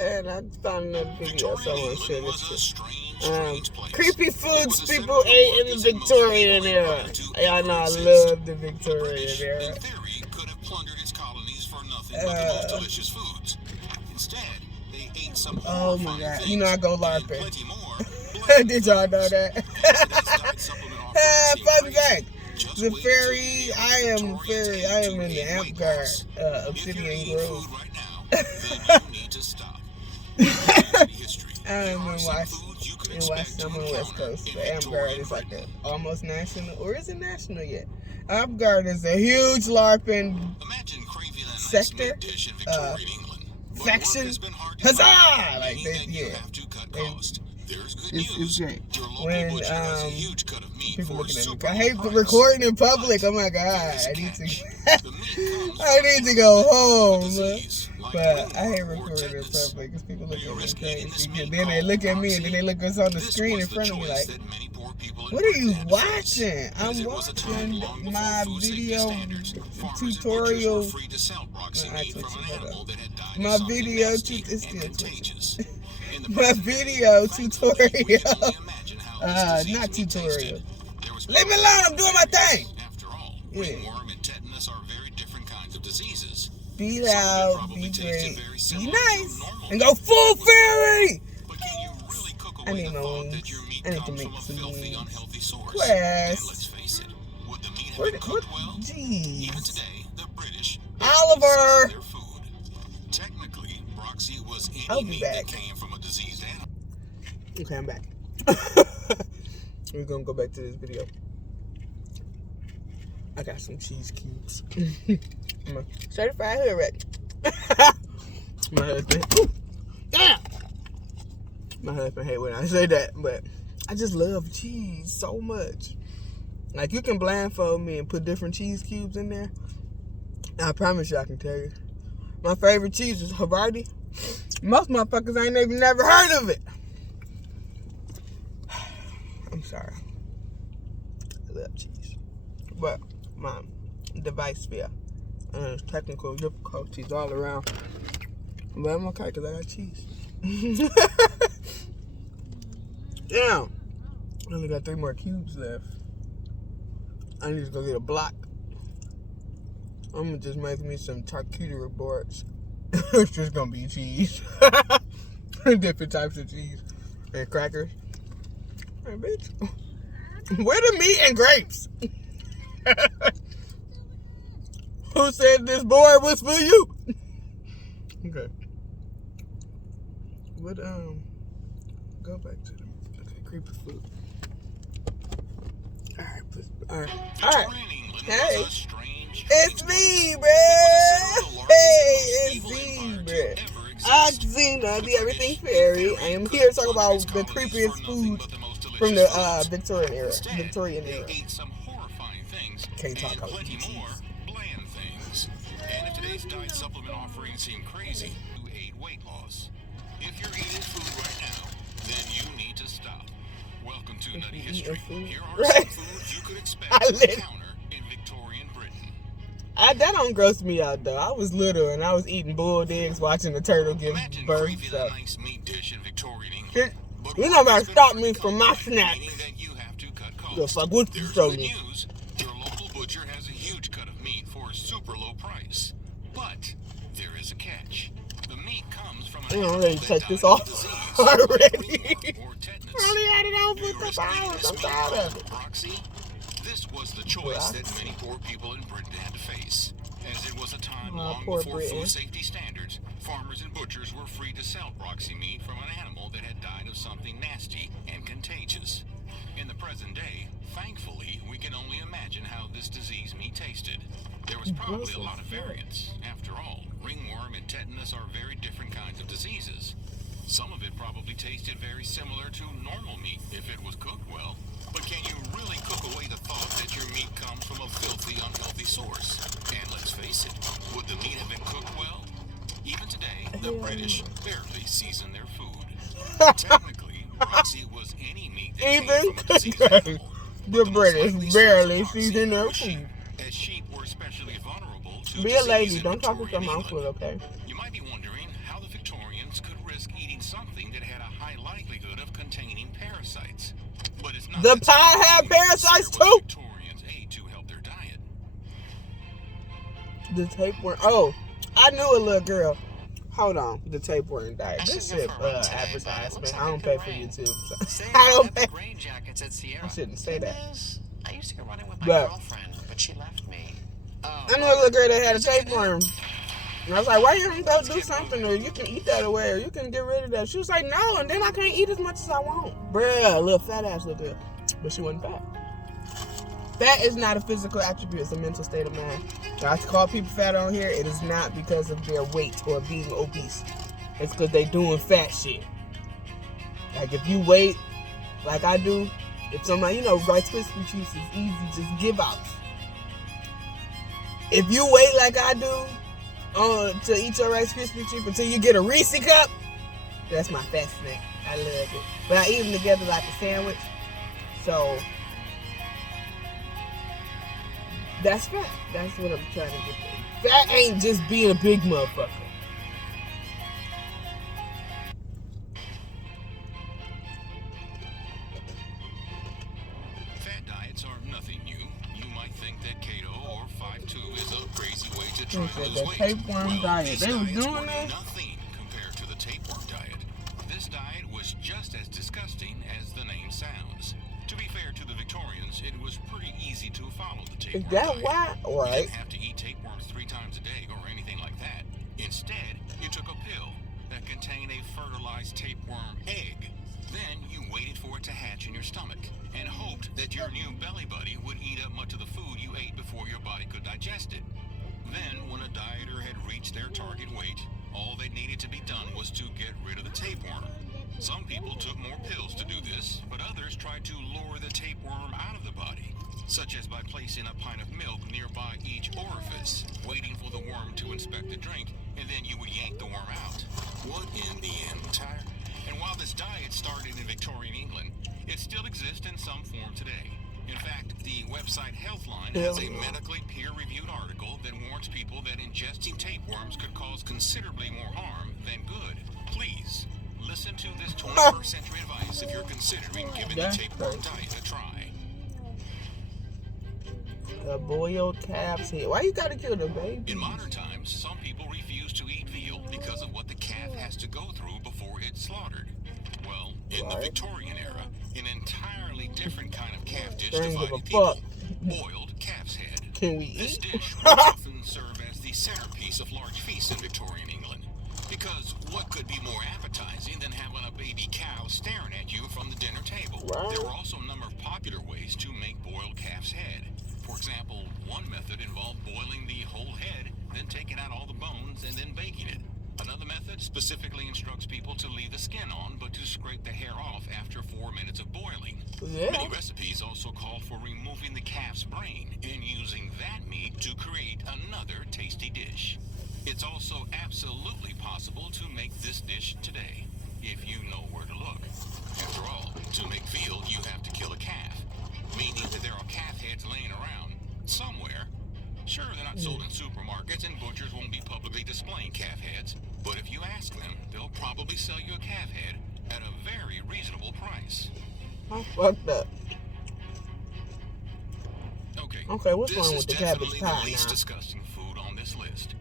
And I found another video, so I want to share this too. Creepy foods people ate in the Victorian era. Y'all know I love the Victorian era. Oh my god. You know I go LARPing. Did y'all know that? Fun fact. The ferry, I am in the Amp Guard, Obsidian Grove. I'm in Washington, I'm on the West Coast. The Amp Guard is like a almost national, or is it national yet? Amp Guard is a huge LARPing sector, faction. Huzzah! Like it's great. When people looking at me, I hate recording in public. Oh my god, I need to go home. But I hate recording in public because people look at me crazy. And then they look at me and then they look us on the screen in front of me like, what are you watching? I'm watching my video tutorial. My video it's still twitching. My video tutorial. Not tutorial. Leave me alone, I'm doing my thing. Yeah. Be loud, be great, be nice, and go full fairy! I need my wings. I need to make some wings. Class. What? Jeez. Oliver! I'll be back. Okay, I'm back. We're gonna go back to this video. I got some cheese cubes. I'm a certified hood rat. My husband. Ooh, damn! My husband hate when I say that, but I just love cheese so much. Like, you can blindfold me and put different cheese cubes in there. I promise you I can tell you. My favorite cheese is Havarti. Most motherfuckers ain't even never heard of it. I'm sorry. I love cheese. But my device failed. And there's technical difficulties all around. But I'm okay because I got cheese. Damn. I only got 3 more cubes left. I need to go get a block. I'm gonna just make me some charcuterie boards. It's just gonna be cheese. Different types of cheese. And crackers. Hey, bitch. Where the meat and grapes? Who said this board was for you? Okay. What, go back to the creepy food. Alright. Hey. It's me, bruh. Hey, it's me, bruh. Oxina, the Everything Fairy. I am here to talk about the creepiest food from the Victorian era. Can't talk about cheese. And if today's diet supplement offerings seem crazy, you aid weight loss. If you're eating food right now, then you need to stop. Welcome to Nutty History. Here are some foods you could expect to encounter in Victorian Britain. That don't gross me out though. I was little and I was eating boiled eggs, watching a turtle give birth. So. Nice meat dish in Victorian England. You're not gonna stop me from my snacks. The fuck, what you show me? Your local butcher has a huge cut of meat for a super low price. But there is a catch. The meat comes from an I'm ready to take this off already. I only had it on for 2 hours. I'm tired of it. This was the choice that many poor people in Britain had to face. As it was a time long before food safety standards, farmers and butchers were free to sell proxy meat from an animal that had died of something nasty and contagious. In the present day, thankfully, we can only imagine how this disease meat tasted. There was probably a lot of variants. After all, ringworm and tetanus are very different kinds of diseases. Some of it probably tasted very similar to normal meat if it was cooked well. But can you really cook away the thought that your meat comes from a filthy, unhealthy source? And let's face it, would the meat have been cooked well? Even today, the British barely season their food. Technically, proxy was any meat that came from a diseased animal. The British barely season their food. As sheep were especially vulnerable to be a lady, don't talk with your mouth full, okay? You might be wondering how the Victorians could high likelihood of containing parasites. But it's not The pie had parasites too. Victorians ate to help their diet. The tapeworm. Oh, I knew a little girl. Hold on, the tapeworm diet. This shit advertisement. I don't pay for YouTube. So I don't pay. I shouldn't say that. I used to go running with my girlfriend, but she left me. I knew a little girl that had a tapeworm. And I was like, why you don't go do something, or you can eat that away, or you can get rid of that. She was like, no, and then I can't eat as much as I want. Bruh, a little fat ass little girl. But she wasn't fat. Fat is not a physical attribute, it's a mental state of mind. Now, I call people fat on here, it is not because of their weight or being obese. It's because they doing fat shit. Like, if you weight like I do, if somebody, Rice Krispie treats is easy, just give out. If you weight like I do, to eat your Rice Krispie treat until you get a Reese cup, that's my fat snack. I love it. But I eat them together like a sandwich. So, that's fat. That's what I'm trying to get there. Fat ain't just being a big motherfucker. Fat diets are nothing new. You might think that keto or 5-2 is a crazy way to try to lose weight. Tapeworm diet. They was doing that? Nothing compared to the tapeworm diet. This diet was just as disgusting as the name sounds. To be fair to the Victorians, it was pretty easy to follow the tapeworm diet. Is that why? Right. You didn't have to eat tapeworms 3 times a day or anything like that. Instead, you took a pill that contained a fertilized tapeworm egg. Then you waited for it to hatch in your stomach and hoped that your new belly buddy would eat up much of the food you ate before your body could digest it. Then, when a dieter had reached their target weight, all that needed to be done was to get rid of the tapeworm. Some people took more pills to do this, but others tried to lure the tapeworm out of the body, such as by placing a pint of milk nearby each orifice, waiting for the worm to inspect the drink, and then you would yank the worm out. What in the entire... And while this diet started in Victorian England, it still exists in some form today. In fact, the website Healthline has a medically peer-reviewed article that warns people that ingesting tapeworms could cause considerably more harm than good. Please, listen to this 21st century advice if you're considering giving the tapeworm diet a try. A boiled calf's head. Why you gotta kill the baby? In modern times, some people refuse to eat veal because of what the calf has to go through before it's slaughtered. Well, in the Victorian era, an entirely different kind of calf dish divided people. Boiled calf's head. Can we This eat? dish would often serve as the centerpiece of large feasts in Victorian England. Because what could be more appetizing than having a baby cow staring at you from the dinner table? Right. There were also a number of popular ways to make boiled calf's head. For example, one method involved boiling the whole head, then taking out all the bones and then baking it. Another method specifically instructs people to leave the skin on, but to scrape the hair off after 4 minutes of boiling. Yeah. Many recipes also call for removing the calf's brain and using that meat to create another tasty dish. It's also absolutely possible to make this dish today, if you know where to look. After all, to make veal, you have to kill a calf, meaning that there are calf heads laying around somewhere. Sure, they're not sold in supermarkets and butchers won't be publicly displaying calf heads, but if you ask them, they'll probably sell you a calf head at a very reasonable price. I fucked up. Okay, what's wrong with the cabbage pie now? This is definitely the least disgusting food on this list.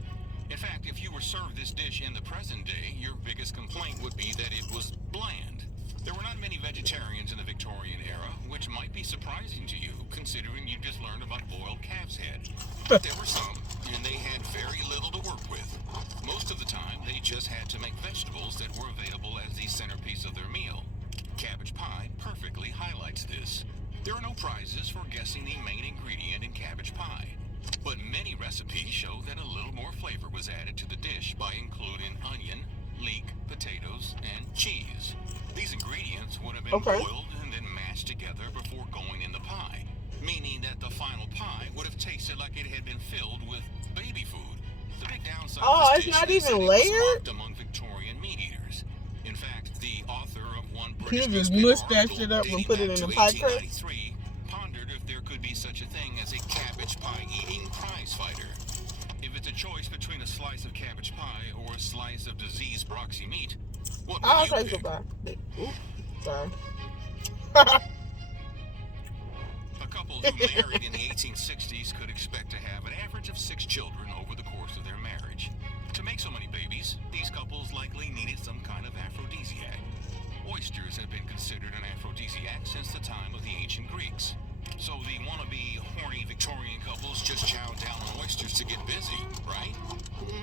In fact, if you were served this dish in the present day, your biggest complaint would be that it was bland. There were not many vegetarians in the Victorian era, which might be surprising to you, considering you just learned about boiled calf's head. But there were some, and they had very little to work with. Most of the time, they just had to make vegetables that were available as the centerpiece of their meal. Cabbage pie perfectly highlights this. There are no prizes for guessing the main ingredient in cabbage pie, but many recipes show that a little more flavor was added to the dish by including onion, leek, potatoes, and cheese. These ingredients would have been boiled and then mashed together before going in the pie, meaning that the final pie would have tasted like it had been filled with baby food. The big downside of this it's dish not is that even it was layered? mocked among Victorian meat eaters. In fact, the author of one You British just newspaper mustached it up article and put it dating in back the pie to crust? 1893 pondered if there could be such a thing as a cabbage pie eating prize fighter. If it's a choice between a slice of cabbage pie or a slice of diseased broxy meat, What I'll would you take pick? goodbye. Oops, sorry. A couple who married in the 1860s could expect to have an average of 6 children over the course of their marriage. To make so many babies, these couples likely needed some kind of aphrodisiac. Oysters have been considered an aphrodisiac since the time of the ancient Greeks. So the wannabe horny Victorian couples just chowed down on oysters to get busy, right?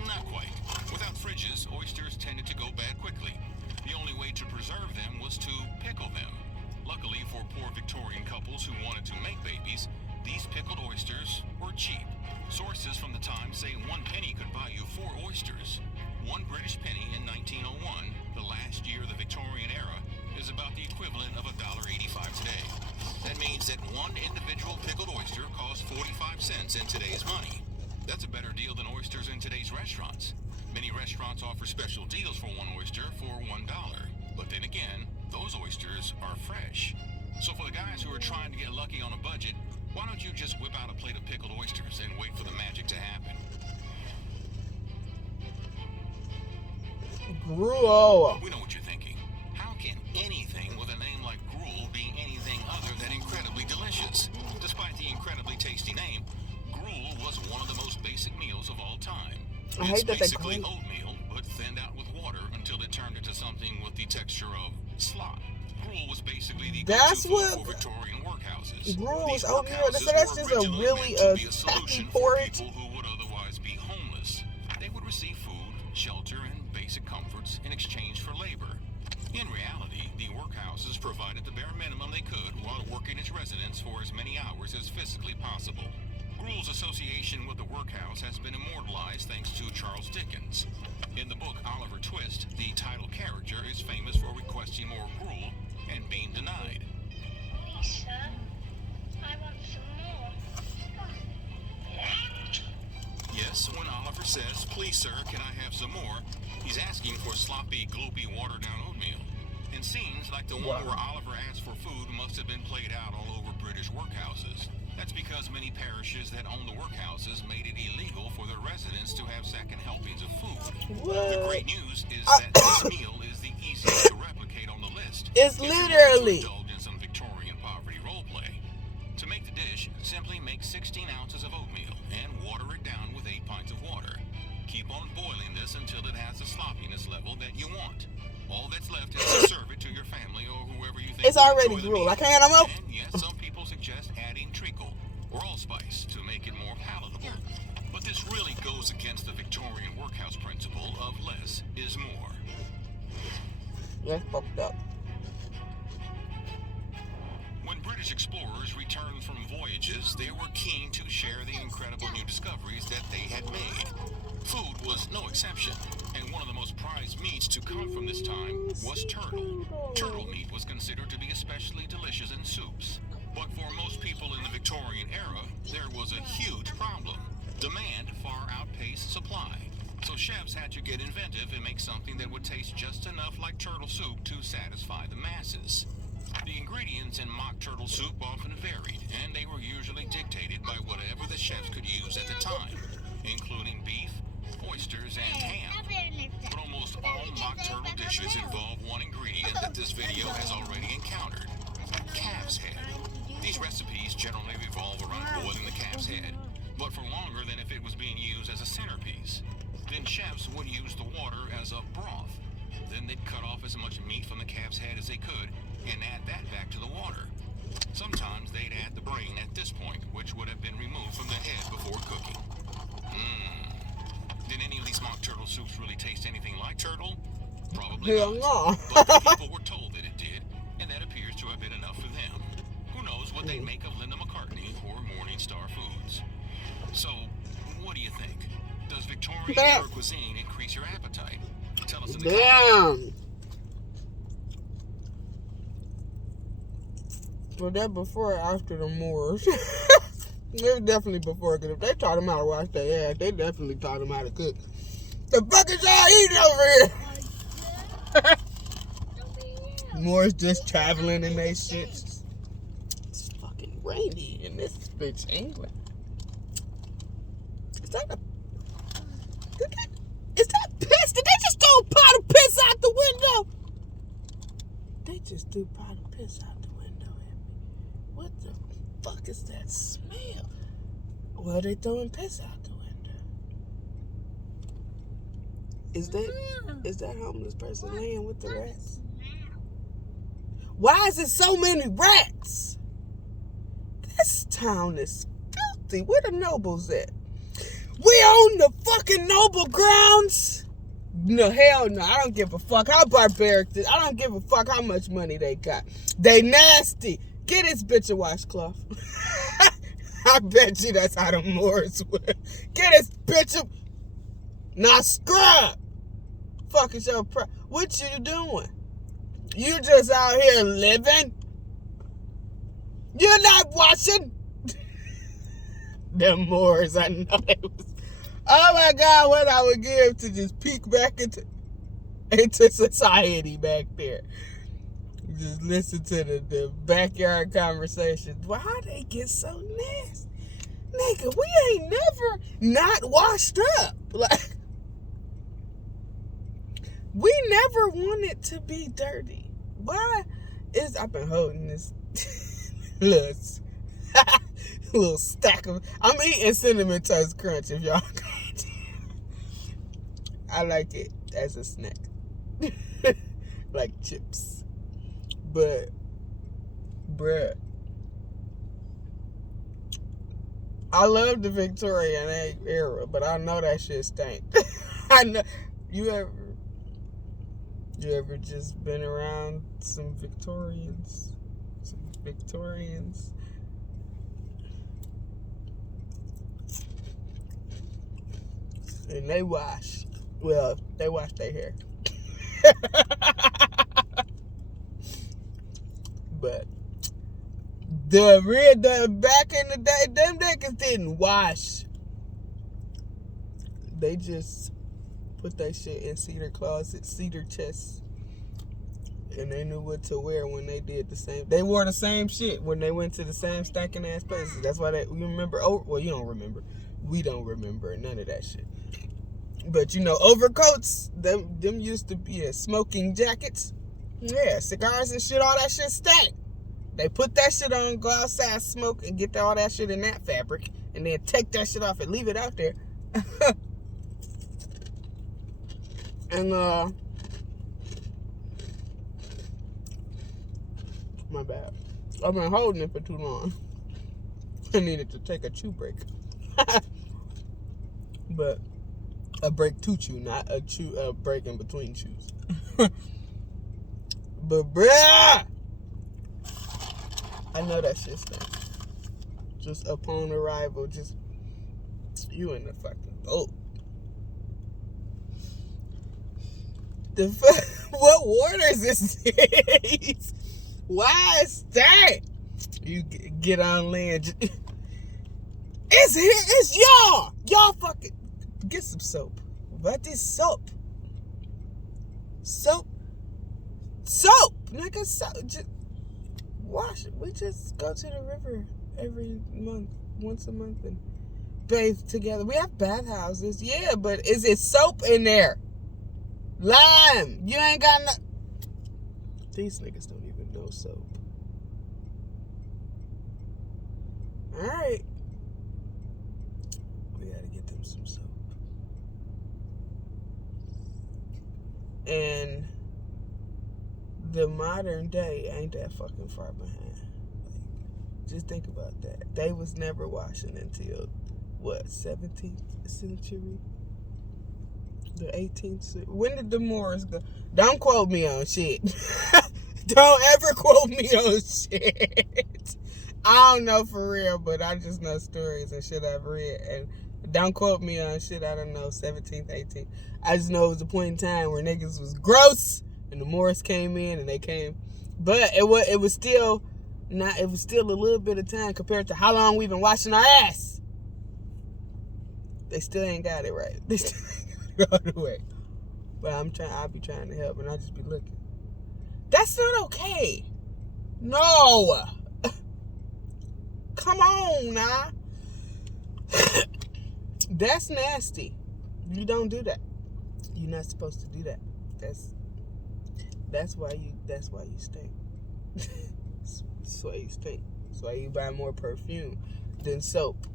Not quite. Without fridges, oysters tended to go bad quickly. The only way to preserve them was to pickle them. Luckily for poor Victorian couples who wanted to make babies, these pickled oysters were cheap. Sources from the time say 1 penny could buy you 4 oysters. 1 British penny in 1901, the last year of the Victorian era, is about the equivalent of $1.85 today. That means that 1 individual pickled oyster costs 45 cents in today's money. That's a better deal than oysters in today's restaurants. Many restaurants offer special deals for 1 oyster for $1. But then again, those oysters are fresh. So for the guys who are trying to get lucky on a budget, why don't you just whip out a plate of pickled oysters and wait for the magic to happen? Gruel. We know what you're thinking. How can anything with a name like gruel be anything other than incredibly delicious? Despite the incredibly tasty name, gruel was one of the most basic meals of all time. I hate that they basically call it oatmeal, but thinned out with water until it turned into something with the texture of slop. Gruel was basically the That's go-to food what- for Victorian workhouses. Gruel These is oatmeal. workhouses So that's were just a originally really meant to be a tacky solution for porridge. people who would otherwise be homeless. They would receive food, shelter, and basic comforts in exchange for labor. In reality, the workhouses provided the bare minimum they could while working its residents for as many hours as physically possible. Gruel's association with the workhouse has been immortalized thanks to Charles Dickens. In the book Oliver Twist, the title character is famous for requesting more gruel and being denied. Please, sir, I want some more. Yes, when Oliver says, "Please, sir, can I have some more?" he's asking for sloppy, gloopy, watered-down oatmeal. And scenes like the one where Oliver asked for food must have been played out all over British workhouses. That's because many parishes that own the workhouses made it illegal for their residents to have second helpings of food. The great news is that this meal is the easiest to replicate on the list. It's if you want to literally. indulge in some Victorian poverty roleplay. To make the dish, simply make 16 ounces of oatmeal and water it down with 8 pints of water. Keep on boiling this until it has the sloppiness level that you want. All that's left is to serve it to your family or whoever you think It's will already enjoy the gruel. meal. I can't. I'm out. And yes, some people suggest adding treacle or allspice to make it more palatable. But this really goes against the Victorian workhouse principle of less is more. That's fucked up. When British explorers returned from voyages, they were keen to share the incredible new discoveries that they had made. Food was no exception, and one of the most prized meats to come from this time was turtle. Turtle meat was considered to be especially delicious in soups. But for most people in the Victorian era, there was a huge problem. Demand far outpaced supply. So chefs had to get inventive and make something that would taste just enough like turtle soup to satisfy the masses. The ingredients in mock turtle soup often varied, and they were usually dictated by whatever the chefs could use at the time, including beef, oysters, and ham. But almost all mock turtle dishes involve one ingredient that this video has already encountered: calf's head. These recipes generally revolve around boiling the calf's head, but for longer than if it was being used as a centerpiece. Then chefs would use the water as a broth. Then they'd cut off as much meat from the calf's head as they could and add that back to the water. Sometimes they'd add the brain at this point, which would have been removed from the head before cooking. Did any of these mock turtle soups really taste anything like turtle? Probably Hell not. no. But the people were told that it did, and that appears to have been enough for them. Who knows what they'd make of Linda McCartney or Morningstar Foods. So, what do you think? Does Victorian era cuisine increase your appetite? Tell us in the comments. Damn. Was that before or after the Moors? It was definitely before, because if they taught them how to wash their ass, they definitely taught them how to cook. The fuck is y'all eating over here? Moors just traveling in they shit. It's fucking rainy in this bitch, England. Is that piss? Did they just throw a pot of piss out the window? Dude probably piss out the window at me. What the fuck is that smell? Well, they throwing piss out the window. Is that homeless person laying with the rats? Why is there so many rats? This town is filthy. Where the nobles at? We own the fucking noble grounds? No, hell no. I don't give a fuck how barbaric this. I don't give a fuck how much money they got. They nasty. Get this bitch a washcloth. I bet you that's how the Moors would. Get this bitch a... Now scrub. Fuck is your what you doing? You just out here living? You're not watching? The Moors, I know they was... Oh my God, what I would give to just peek back into society back there. Just listen to the backyard conversations. Why they get so nasty? Nigga, we ain't never not washed up. Like, we never wanted to be dirty. Why is... I've been holding this little stack of... I'm eating Cinnamon Toast Crunch, if y'all can't. I like it as a snack. Like chips. But, bruh, I love the Victorian era, but I know that shit stank. I know. You ever just been around some Victorians? And they wash. Well, they wash their hair. But the back in the day, them niggas didn't wash. They just put that shit in cedar closets, cedar chests. And they knew what to wear when they did the same. They wore the same shit when they went to the same stinking ass places. That's why you remember. Oh, well, you don't remember. We don't remember none of that shit. But you know, overcoats, them used to be smoking jackets. Yeah, cigars and shit, all that shit stank. They put that shit on, go outside, smoke, and get all that shit in that fabric, and then take that shit off and leave it out there. And my bad. I've been holding it for too long. I needed to take a chew break. But a break to chew, not a break in between chews. But bruh, I know that shit stinks. Just upon arrival, just you in the fucking boat. What waters is this? Why is that? You get on land. It's here. It's y'all. Y'all fucking get some soap. What is soap? Soap. Nigga, soap. Just wash it. We just go to the river every month, once a month, and bathe together. We have bathhouses, yeah, but is it soap in there? Lime. You ain't got no. These niggas don't even know soap. All right. We gotta get them some soap. And the modern day ain't that fucking far behind. Like, just think about that. They was never washing until, what, 17th century? The 18th century? When did the Moors go? Don't quote me on shit. Don't ever quote me on shit. I don't know for real, but I just know stories and shit I've read. And don't quote me on shit I don't know, 17th, 18th. I just know it was a point in time where niggas was gross and the Moors came in and they came. But it was still a little bit of time compared to how long we've been washing our ass. They still ain't got it right. They still ain't got it all the way. But I'll be trying to help and I'll just be looking. That's not okay. No. Come on now. That's nasty. You don't do that. You're not supposed to do that. That's why you stink. That's why you stink. That's why you buy more perfume than soap.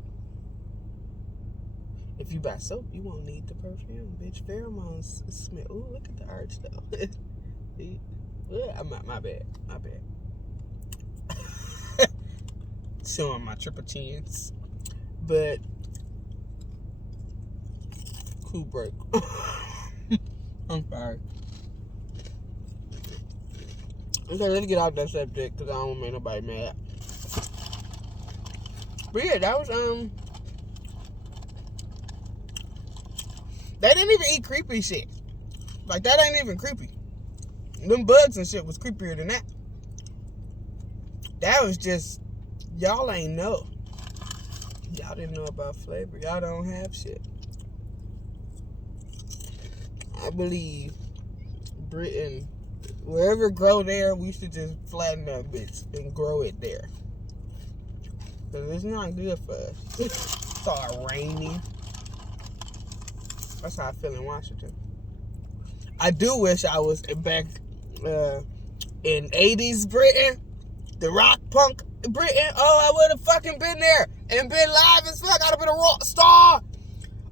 If you buy soap, you won't need the perfume, bitch. Pheromones smell. Ooh, look at the arch though. My bad. Showing my triple chins, but cool break. I'm sorry. Okay, let's get off that subject because I don't want to make nobody mad. But yeah, that was they didn't even eat creepy shit. Like that ain't even creepy. Them bugs and shit was creepier than that. That was just y'all ain't know. Y'all didn't know about flavor. Y'all don't have shit. I believe Britain, wherever grow there, we should just flatten that bitch and grow it there. Because it's not good for us. It's all rainy. That's how I feel in Washington. I do wish I was back in 80s Britain, the rock punk Britain. Oh, I would have fucking been there and been live as fuck. I'd have been a rock star.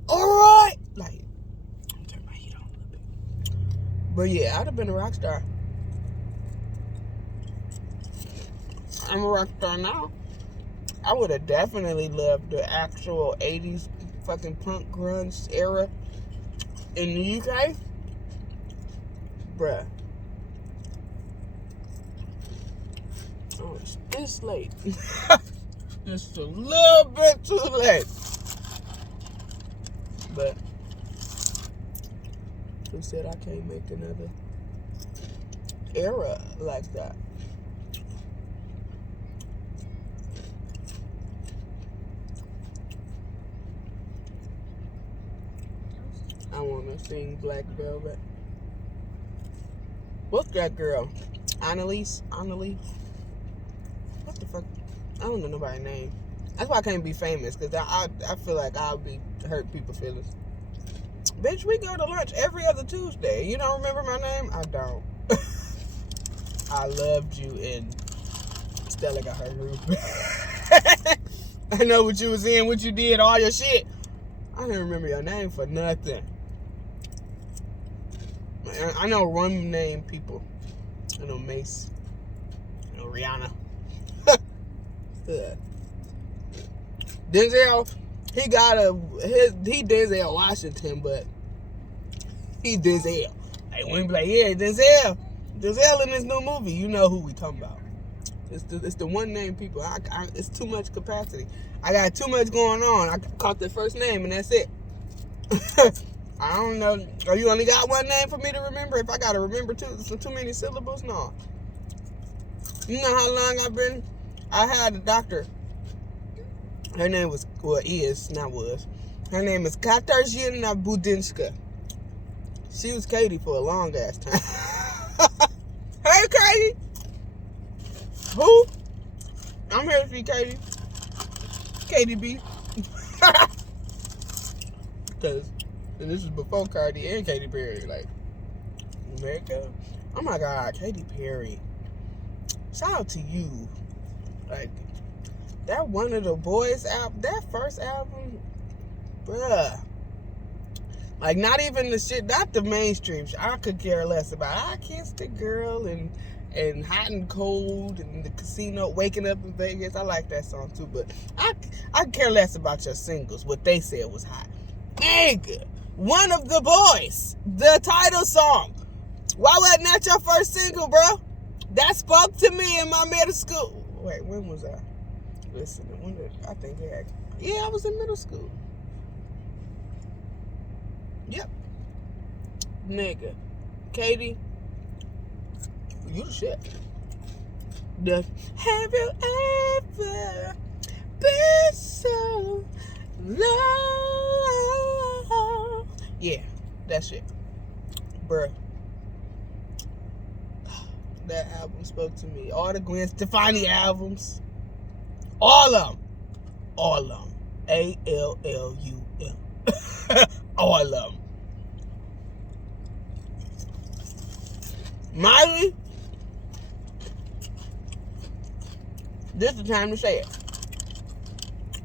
Alright. Like, I'm turning my heat on a little bit. But yeah, I'd have been a rock star. I'm a rock star now. I would have definitely loved the actual 80s fucking punk grunge era in the UK. Bruh. Oh, it's this late. Just a little bit too late. But who said I can't make another era like that? I want to sing Black Velvet. What's that girl? Annalise? What the fuck? I don't know nobody's name. That's why I can't be famous, because I feel like I'll be hurt people's feelings. Bitch, we go to lunch every other Tuesday. You don't remember my name? I don't. I loved you and Stella got her group. I know what you was in, what you did, all your shit. I didn't remember your name for nothing. I know one name people. I know Mace. I know Rihanna. Denzel, he Denzel Washington, but he Denzel. Like when we be like, yeah, Denzel in this new movie, you know who we talking about. It's the one name people. It's too much capacity. I got too much going on. I caught the first name and that's it. I don't know. Oh, you only got one name for me to remember? If I gotta remember too many syllables, no. You know how long I had a doctor. Her name was, well, is, not was. Her name is Katarzyna Budinska. She was Katie for a long ass time. Hey, Katie. Who? I'm here to see Katie. Katie B. Because this was before Cardi and Katy Perry. Like, America. Oh my God, Katy Perry. Shout out to you. Like, that One of the Boys album, that first album, bruh. Like, not even the shit, not the mainstream shit. I could care less about I Kissed a Girl and Hot and Cold and the Casino, Waking Up in Vegas. I like that song too, but I care less about your singles, what they said was hot. Nigga, One of the Boys, the title song. Why wasn't that your first single, bro? That spoke to me in my middle school. Wait, when was I? Listen, I think I was in middle school. Yep. Nigga. Katie, you the shit. Have you ever been so low? Yeah, that shit. Bruh. That album spoke to me. All the Gwen Stefani albums. All of them. ALLUM. All of them. Miley. This is the time to say it.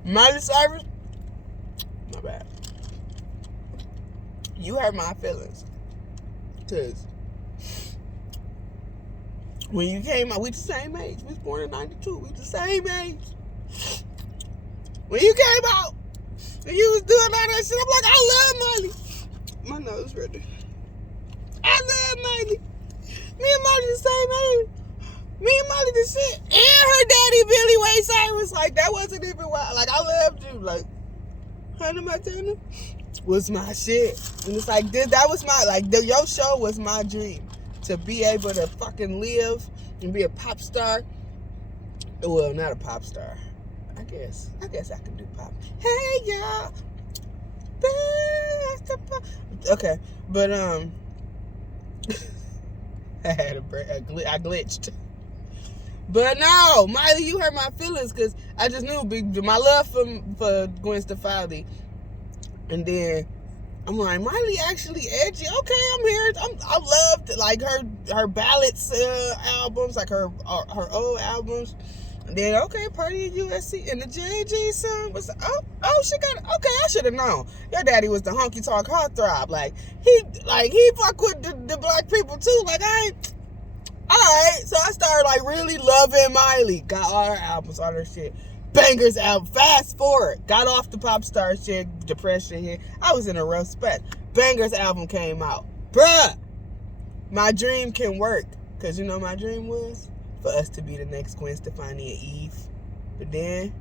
Miley Cyrus, my bad. You hurt my feelings. Because when you came out, we the same age. We was born in 92. We the same age. When you came out, and you was doing all that shit, I'm like, I love Miley. My nose ready. I love Miley. Me and Miley the same age. Me and Molly the shit. And her daddy, Billy Ray Cyrus. Like, that wasn't even wild. Like, I loved you. Like, Hannah Montana was my shit. And it's like, that was my, like, your show was my dream. To be able to fucking live and be a pop star. Well, not a pop star. I guess I can do pop. Hey, y'all. Okay. But, I had a break. I glitched. But no, Miley, you hurt my feelings because I just knew my love for Gwen Stefani. And then I'm like, Miley actually edgy. Okay, I'm here. I loved like her ballads albums, like her old albums. And then okay, Party at USC and the JG song was she got okay. I should have known. Your daddy was the honky tonk heartthrob. Like he fuck with the black people too. Like I ain't. Alright, so I started like really loving Miley. Got all her albums, all her shit. Bangers album. Fast forward. Got off the pop star shit, depression here. I was in a rough spot. Bangers album came out. Bruh! My dream can work. Because you know my dream was? For us to be the next Gwen Stefani and Eve. But then,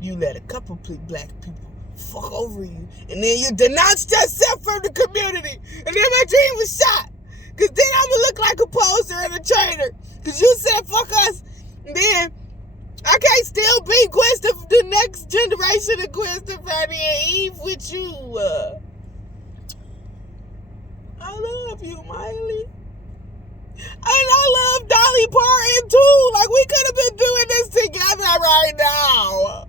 you let a couple black people fuck over you. And then you denounced yourself from the community. And then my dream was shot. Because then I'm going to look like a poser and a traitor. Because you said fuck us. And then I can't still be the next generation of Gwen Stefani and Eve with you. I love you, Miley. And I love Dolly Parton too. Like we could have been doing this together right now.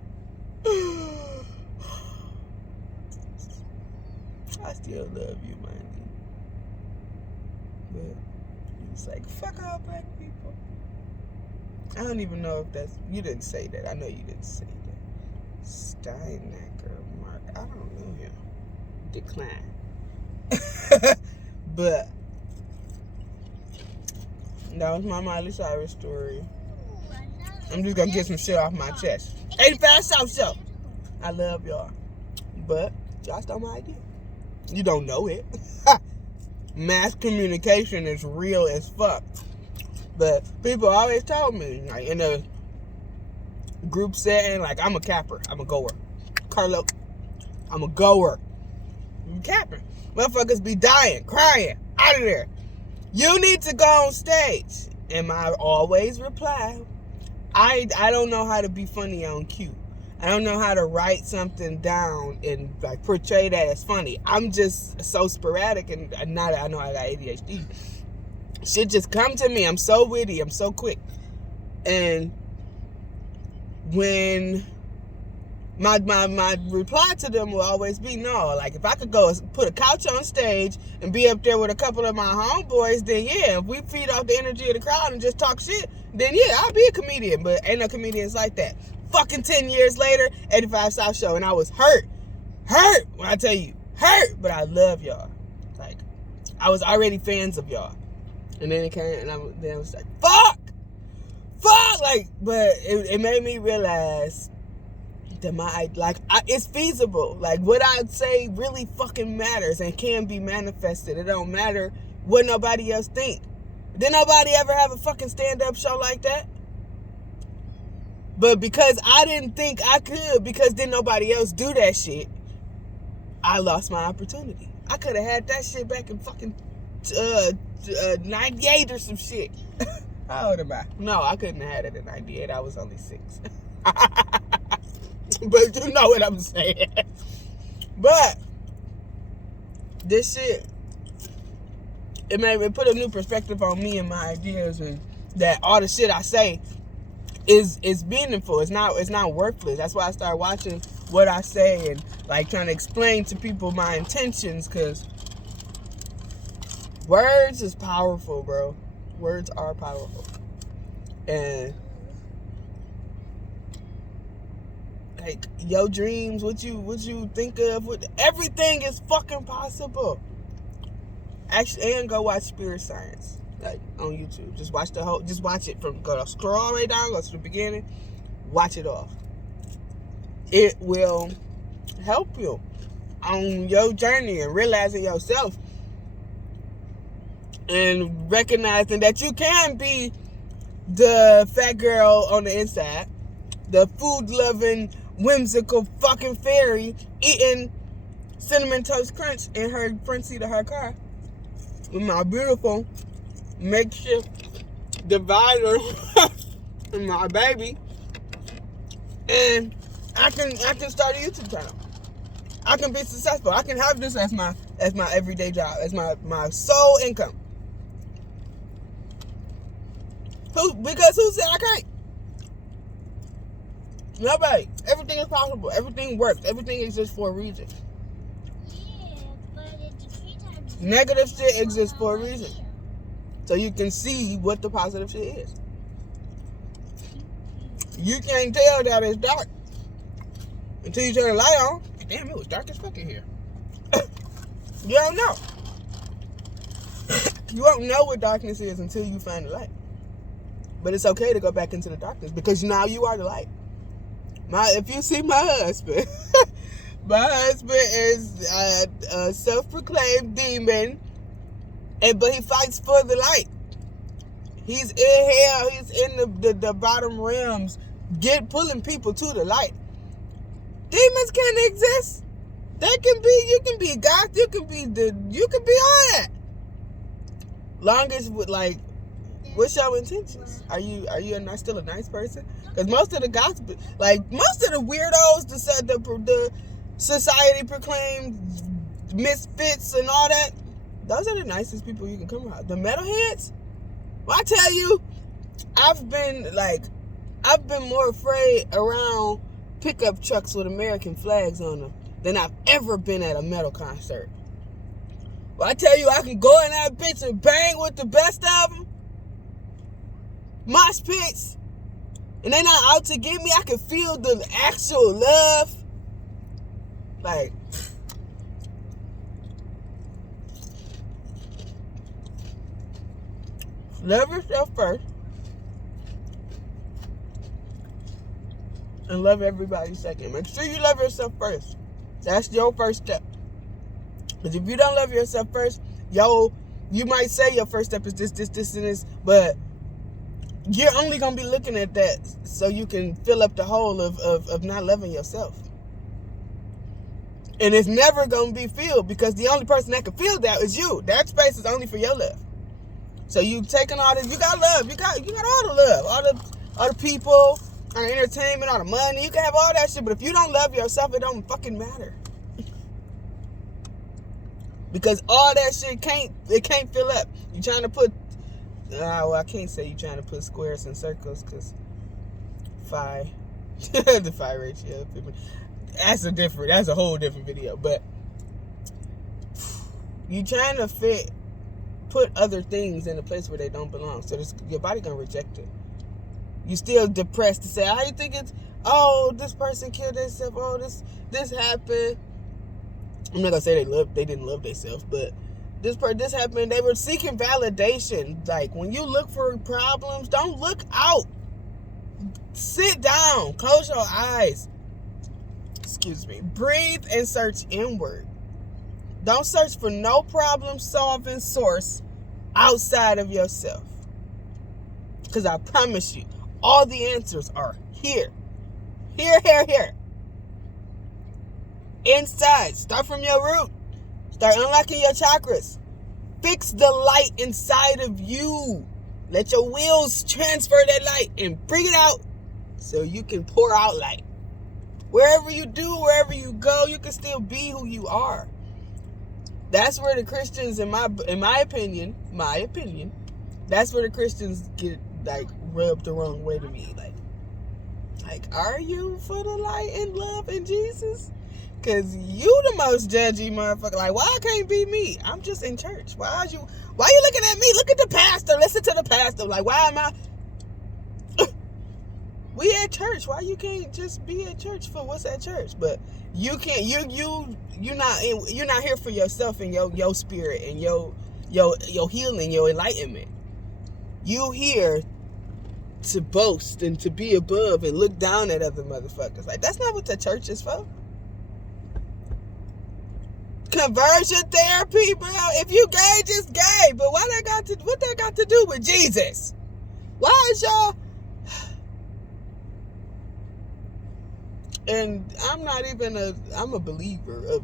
I still love you, Miley. But it's like, fuck all black people. I don't even know if that's... You didn't say that. I know you didn't say that. Steinacker Mark. I don't know him. Decline. But that was my Miley Cyrus story. I'm just gonna get some shit off my chest. 85 South Show. I love y'all. But y'all stole my idea. You don't know it. Mass communication is real as fuck. But people always told me, like in a group setting, like I'm a capper, I'm a goer. Carlo, I'm a goer. I'm capping. Motherfuckers be dying, crying, out of there. You need to go on stage. And I always reply, I don't know how to be funny on cue. I don't know how to write something down and like portray that as funny. I'm just so sporadic and not I know I got ADHD. Shit just come to me. I'm so witty. I'm so quick. And when my reply to them will always be no. Like if I could go put a couch on stage and be up there with a couple of my homeboys, then yeah, if we feed off the energy of the crowd and just talk shit, then yeah, I'll be a comedian. But ain't no comedians like that. Fucking 10 years later, 85 South Show, and I was hurt when I tell you, hurt, but I love y'all. Like, I was already fans of y'all, and then it came, and I was like, fuck, like, but it made me realize that it's feasible. Like, what I say really fucking matters and can be manifested. It don't matter what nobody else think. Did nobody ever have a fucking stand-up show like that? But because I didn't think I could, because then nobody else do that shit, I lost my opportunity. I could have had that shit back in fucking 98 or some shit. How old am I? No, I couldn't have had it in 98. I was only 6. But you know what I'm saying. But this shit, it put a new perspective on me and my ideas, and that all the shit I say is meaningful. It's not worthless. That's why I started watching what I say and like trying to explain to people my intentions, because words is powerful, bro. Words are powerful. And like your dreams, what you think of, everything is fucking possible. Actually, and go watch Spirit Science, like on YouTube. Just watch it from, scroll all the way down, go to the beginning, watch it off. It will help you on your journey and realizing yourself and recognizing that you can be the fat girl on the inside, the food-loving, whimsical fucking fairy eating Cinnamon Toast Crunch in her front seat of her car with my beautiful makeshift divider and my baby, and I can start a YouTube channel. I can be successful. I can have this as my everyday job, as my sole income. Because who said I can't? Nobody. Everything is possible. Everything works. Everything exists for a reason. Yeah, but it's 3 times. Negative shit exists for a reason. So you can see what the positive shit is. You can't tell that it's dark until you turn the light on. Damn, it was dark as fuck in here. You don't know. You won't know what darkness is until you find the light. But it's okay to go back into the darkness because now you are the light. If you see my husband, my husband is a self-proclaimed demon, but he fights for the light. He's in hell. He's in the bottom realms, pulling people to the light. Demons can exist. They can be. You can be God. You can be all that. Long as with what's your intentions? Are you still a nice person? Because most of the gospel, most of the weirdos, the society proclaimed misfits and all that, those are the nicest people you can come around. The metalheads, well, I tell you, I've been more afraid around pickup trucks with American flags on them than I've ever been at a metal concert. Well, I tell you, I can go in that bitch and bang with the best of them. Mosh pits. And they not out to get me. I can feel the actual love. Love yourself first. And love everybody second. Make sure you love yourself first. That's your first step. Because if you don't love yourself first, you might say your first step is this, and this, but you're only going to be looking at that so you can fill up the hole of not loving yourself. And it's never going to be filled because the only person that can fill that is you. That space is only for your love. So you taking all this, you got love, you got all the love, all the people, all the entertainment, all the money, you can have all that shit, but if you don't love yourself, it don't fucking matter. Because all that shit can't fill up. You trying to put, well, I can't say you trying to put squares in circles because the phi ratio, that's a whole different video, but you trying to put other things in a place where they don't belong, so your body gonna reject it. You still depressed to say, how you think it's, this person killed themselves, this happened. I'm not gonna say they didn't love themselves, but this happened. They were seeking validation. Like, when you look for problems, don't look out. Sit down, close your eyes. Excuse me. Breathe and search inward. Don't search for no problem-solving source outside of yourself. Because I promise you, all the answers are here. Here. Inside. Start from your root. Start unlocking your chakras. Fix the light inside of you. Let your wheels transfer that light and bring it out so you can pour out light. Wherever you go, you can still be who you are. That's where the Christians, in my opinion, that's where the Christians get rubbed the wrong way to me. Like, are you for the light and love in Jesus? Because you the most judgy motherfucker. Like, why I can't be me? I'm just in church. Why you looking at me? Look at the pastor. Listen to the pastor. Like, why am I? We at church. Why you can't just be at church for what's at church? But you can't. You're not here for yourself and your spirit and your healing, your enlightenment. You here to boast and to be above and look down at other motherfuckers. Like, that's not what the church is for. Conversion therapy, bro. If you gay, just gay. But what that got to do with Jesus? Why is y'all? And I'm not even I'm a believer of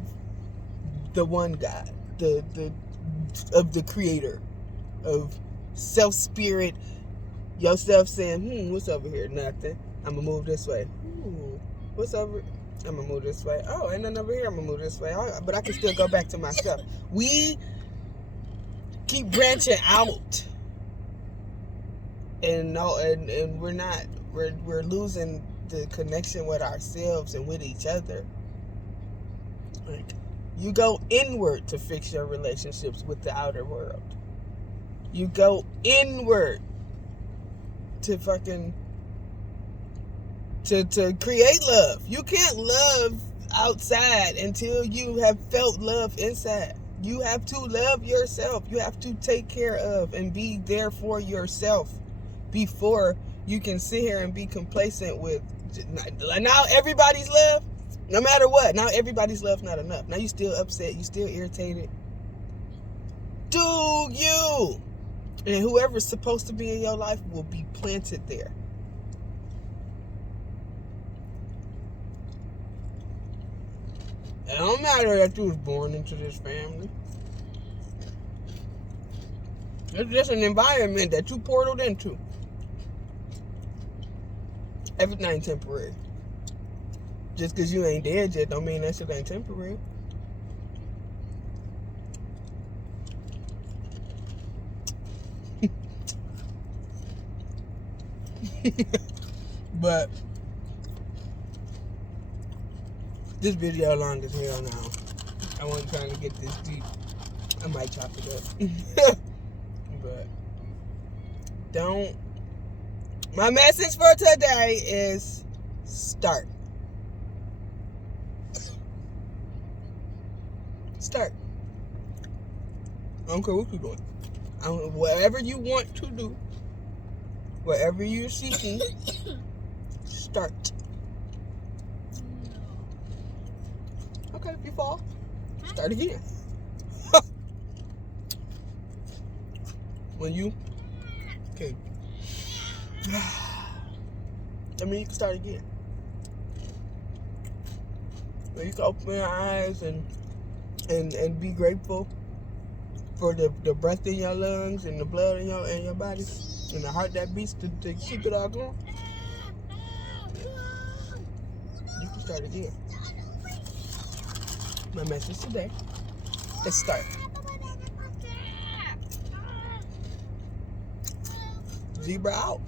the one God, of the creator, of self spirit, yourself saying, what's over here? Nothing. I'm gonna move this way. Ooh, what's over? I'm gonna move this way. Oh, ain't nothing over here. I'm gonna move this way. But I can still go back to myself. We keep branching out, and we're losing the connection with ourselves and with each other. Like, you go inward to fix your relationships with the outer world. You go inward to to create love. You can't love outside until you have felt love inside. You have to love yourself. You have to take care of and be there for yourself before you can sit here and be complacent with, now everybody's love, no matter what, now everybody's love not enough. Now you still upset, you still irritated. Do you? And whoever's supposed to be in your life will be planted there. It don't matter that you was born into this family. It's just an environment that you portaled into. Everything temporary. Just because you ain't dead yet don't mean that shit ain't temporary. But this video long as hell now. I wasn't trying to get this deep. I might chop it up. But don't. My message for today is start. Start. I don't care what you're doing. Whatever you want to do, whatever you're seeking, start. Okay, if you fall, start again. When you, okay, I mean, you can start again. When you can open your eyes and be grateful for the breath in your lungs and the blood in your body and the heart that beats to keep it all going. You can start again. My message today is start. Zebra out.